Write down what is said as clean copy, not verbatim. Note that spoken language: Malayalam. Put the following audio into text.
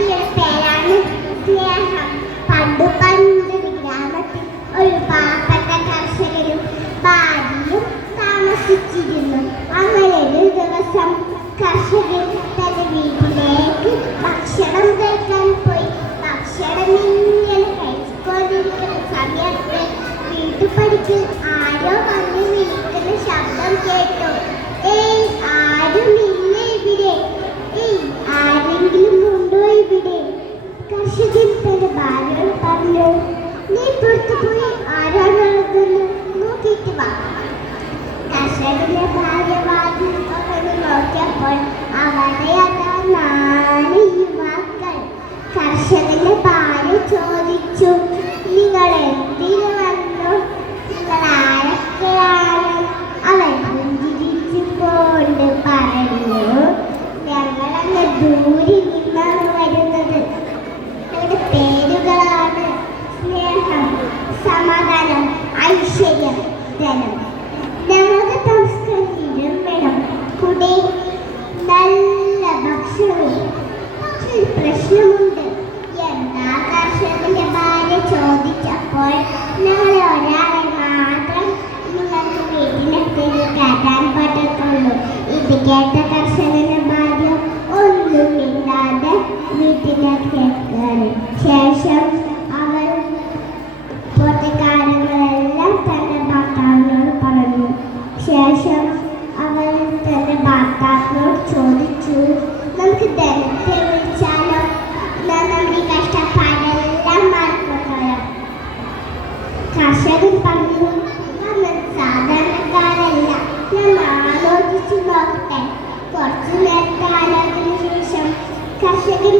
നദിയുടെ പേരാണ് സ്നേഹം. പണ്ടു പണ്ടൊരു ഗ്രാമത്തിൽ ഒരു പാവപ്പെട്ട കർഷകനും ഭാര്യയും താമസിച്ചിരുന്നു. അങ്ങനെ ഒരു ദിവസം കർഷകൻ തന്റെ വീട്ടിലേക്ക് ഭക്ഷണം കഴിക്കാൻ പോയി. ഭക്ഷണം ഇങ്ങനെ കഴിച്ചുകൊണ്ടിരിക്കുന്ന സമയത്ത് വീട്ടുപടിക്കൽ ആരോ വന്ന് വിളിക്കുന്ന ശബ്ദം കേട്ടു. ഏയ്, ആരുമില്ല ഇവിടെ? ഏയ്, ആരെങ്കിലും ഉണ്ടോ ഇവിടെ? കർഷകൻ തന്റെ ഭാര്യയോട് പറഞ്ഞു, നീ പുറത്തു പോയി ആരാണെന്ന് നോക്കിയിട്ട് വാ. കർഷകന്റെ ഭാര്യ വാതിൽ തുറന്ന് നോക്കിയപ്പോൾ അവിടെ അതാ 4 യുവാക്കൾ. കർഷകന്റെ ഭാര്യ ചോദിച്ചു, നിങ്ങൾ എന്തിനു വന്നു? നിങ്ങൾ ആരൊക്കെയാണ്? അവൻ പുഞ്ചിരിച്ചുകൊണ്ട് പറഞ്ഞു, ഞങ്ങളങ്ങ് ദൂരെ നിന്നാണ് വരുന്നത്. അവരുടെ പേരുകളാണ് സ്നേഹം, സമാധാനം, ഐശ്വര്യം, ധനം. ഞങ്ങൾക്ക് സംസ്കാരം വേണം, കൂടെ നല്ല ഭക്ഷണവും. പക്ഷെ ഒരു പ്രശ്നമുണ്ട്. എന്താ? കർഷകന്റെ ഭാര്യ ചോദിച്ചപ്പോൾ ഞങ്ങളെ ഒരാളെ മാത്രം നിങ്ങൾക്ക് വീട്ടിലെത്തേക്ക് കയറ്റാൻ പറ്റത്തുള്ളൂ. ഇത് കേട്ട കർഷകന്റെ ഭാര്യ ഒന്നുമില്ലാതെ വീട്ടിലേക്ക് കയറി. ശേഷം അവൾ പുറത്തെ കാര്യങ്ങളെല്ലാം തന്റെ ഭർത്താവിനോട് പറഞ്ഞു. ശേഷം അവൾ തന്റെ ഭർത്താവിനോട് ചോദിച്ചു, നമുക്ക് ധനത്തെ വിളിച്ചാലോ? നമ്മുടെ കഷ്ടപ്പാടെല്ലാം മാറിക്കൊള്ളാം. കർഷകൻ പറഞ്ഞു, നമ്മൾ സാധാരണക്കാരല്ല, ഞാൻ ആലോചിച്ചു നോക്കട്ടെ. കുറച്ചു നേരത്തെ ആലോചന ശേഷം കർഷകൻ